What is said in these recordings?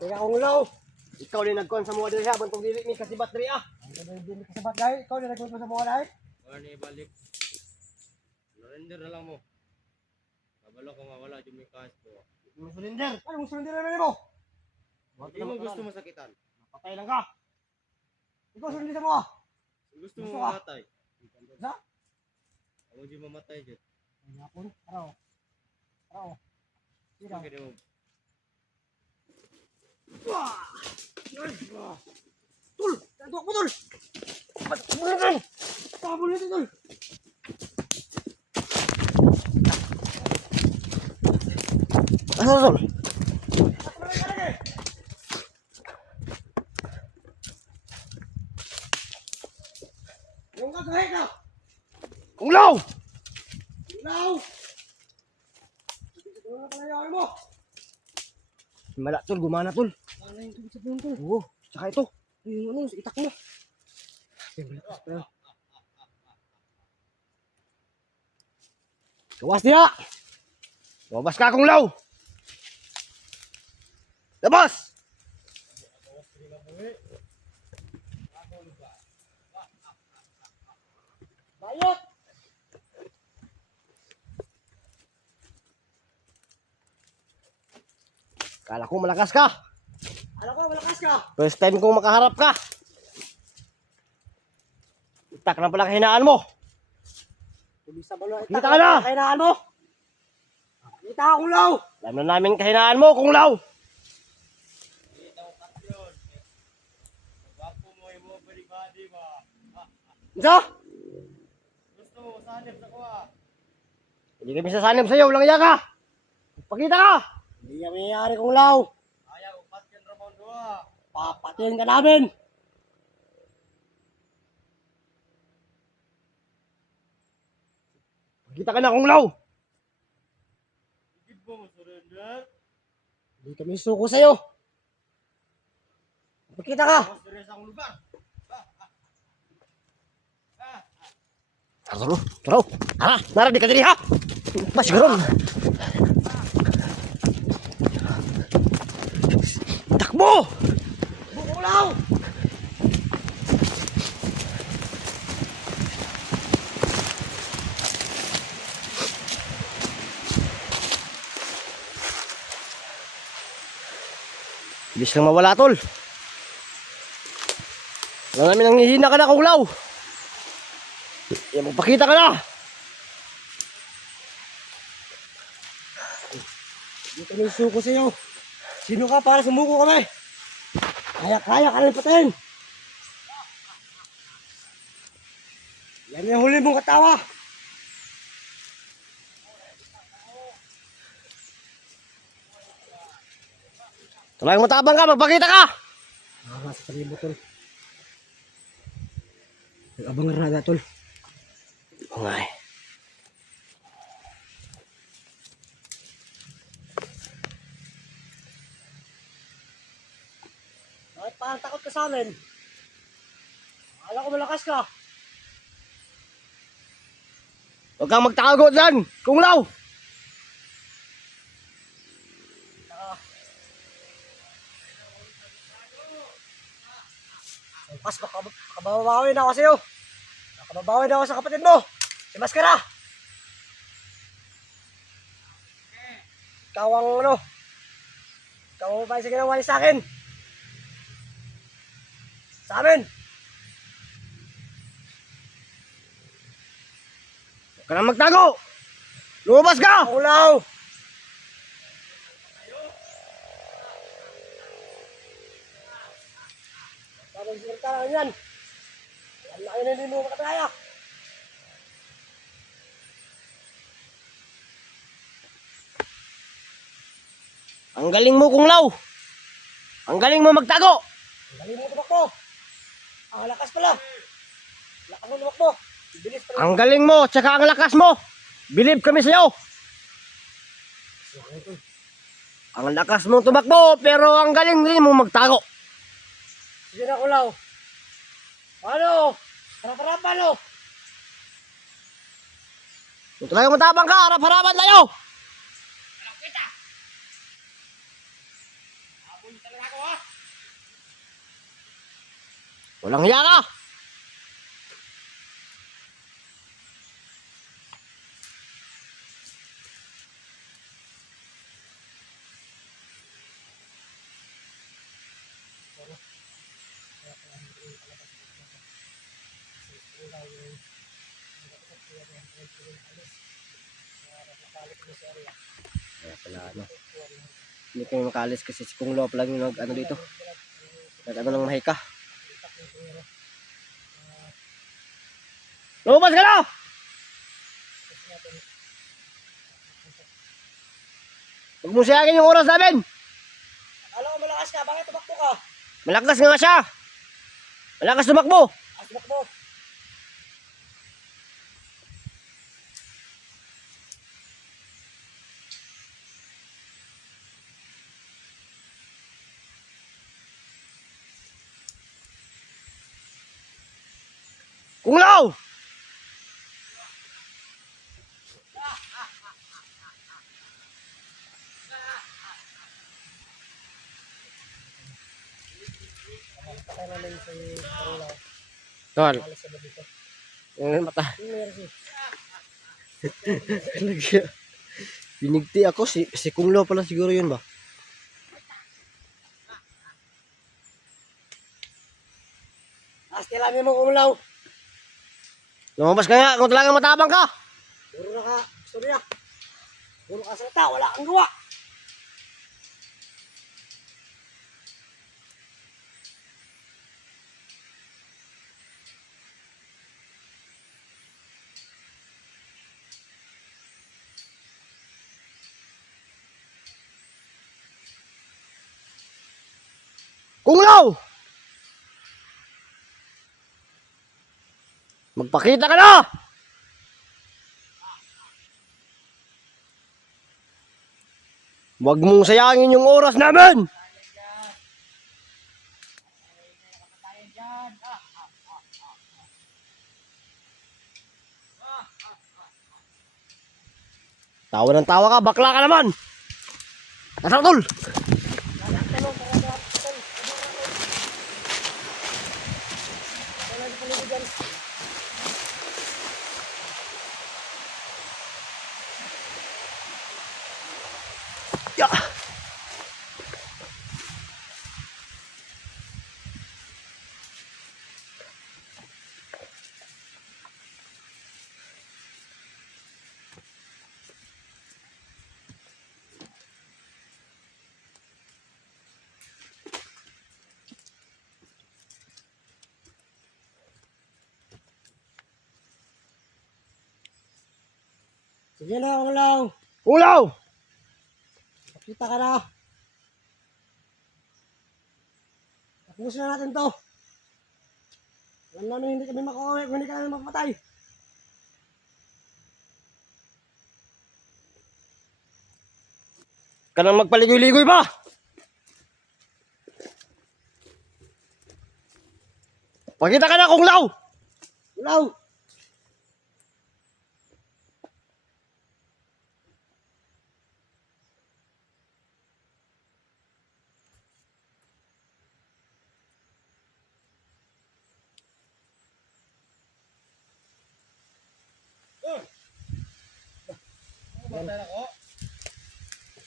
Kaya akong ulaw. Ikaw din nagkuhan sa mga diri ha. Bantong dili ni kasibat diri ah. Ang dili kasibat dahil. Ikaw din nagkuhan sa mga dahil. Wala na ibalik. Surrender na lang mo. Kabalo ko mawala yung may cash ko. Mo surrender. Ano mo surrender na mo? Hindi mo gusto masakitan. Patay lang ka. Ikaw surrender sa mga. Gusto mo mamatay. Sa? Ako di mamatay dyan. Hapon. Araw. Araw. Sira. Sige mo. Wah! Tul! Tadok mo, Tul! Tabul na, Tabul na, Tul! Asa, Tul? Yung kagahe ka! Ulaw! Ulaw! Ito na pala mo! Mala, Tul. Gumana, Tul. Ano yung tubig sa buwan, Tul? Oo. Tsaka ito. Yung ano, sa itak mo. Gawas niya! Lumabas ka akong law! Labas! Bayot! Kala ko malakas ka. Kala ko malakas ka. First time kong makaharap ka. Itak na pala kahinaan mo. Kita ka na. Kahinaan mo. Kita ka, Kunglaw. Alam na namin kahinaan mo, Kunglaw. Kita ko kapyon. Wapo mo yung mga bali-bali ba? Isa? Gusto mo sanib sa kuha. Hindi kami sasanib sa'yo. Walang iya ka. Pagkita ka. Hindi kami mayayari, Kunglaw. Ayaw, upat yan Ramon Dua. Papatayin ka namin. Pagkita ka na, Kunglaw. Higit mo surrender. Hindi kami suko sa'yo. Pagkita ka. Mas dari sa lugar. Taro, taro. Tara, nara di ka diri ha. Mas garon. Takbo! Bukulaw! Bilis lang mawala, Tol. Alam namin ang hihina ka na, Kunglaw. Magpakita ka na. Hindi kami suko sa iyo. Sino ka para sumuko kami? Kaya ka na patayin. Yan yung huli mong katawa. Tulayang matabang ka, magpakita ka. Sa palibo, Tol. Nag-abang rada, Tol. Ngay. Bakit parang takot ka sa amin? Akala ko malakas ka. Huwag kang magtakago dyan, Kunglaw! Pas, makababawi na ako sa'yo. Makababawi na ako sa kapatid mo. Si Maskara. Ikaw ang ano. Ikaw ang mabay sa ginawa niya sa akin. Sa amin. Huwag ka na magtago. Lumabas ka. Ulaw. Tapos sinagtala ka yan. Ang laki na hindi mo makataya. Ang galing mo, Kunglaw. Ang galing mo magtago. Ang galing mo tumakbo. Ang lakas pala. Lakas mo tumakbo. Bilis pala. Ang galing mo, tsaka ang lakas mo. Believe kami sa'yo. Ang lakas mo tumakbo, pero ang galing din mo magtago. Sige na, Kunglaw. Ano? Harap-harapan, no? Kung talagang matabang ka, harap-harapan tayo! Alam kita! Habol talaga ako! Walang hiya ka! Kaya pala ano. Hindi kami makalis kasi si Kung Lop lang yung nag-ano dito. Nag-ano ng mahika. Lumabas ka na! Huwag mo sayangin yung oras namin! Alam ko malakas ka, bakit tumakbo ka? Malakas nga siya! Malakas tumakbo! Tumakbo. Kung Lao! Patay namin si Karulaw. Tol, Alis sa dito. yung mata. Yung meron si. Lagyan. Binigti ako, si Kung Lao pala siguro yun ba? Astilamin mo kumulaw. Lumabas ka nga, kung talagang matabang ka! Puro na ka. Gusto niya. Puro ka salita. Wala kang gawa. Kung Lao! Magpakita ka na! Huwag mong sayangin yung oras namin! Tawa ng tawa ka, bakla ka naman! Nasaktul! Ya! Sige na kumulaw. Kung Lao! Pakita ka na. Tapusin na natin to. Alam namin hindi kami makauwi kung hindi ka namin mapatay. Ka nang magpaligoy-ligoy ba? Pakita ka na, Kung Lao! Kumulaw.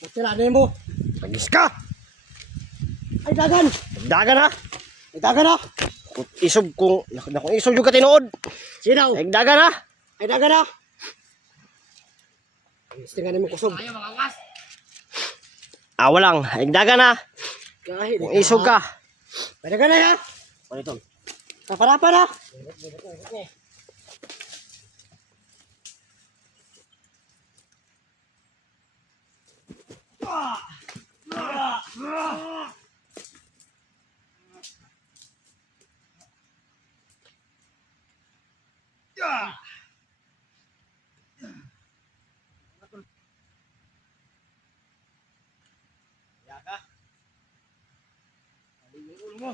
Pastilamin mo. Tagis ka! Ay dagan. Dagan ha! Ay dagan na. Kung isog kung isog yung katinood. Sinaw. Dagan ha! Ay dagan na. Istinganin mo kusog. Awa lang, dagan ha! Kahit Kung isog ka. Ay dagan na ya. Ano ito? Kaparapa na. Yaka. Aling yung ulo mo.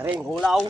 Karing kung law.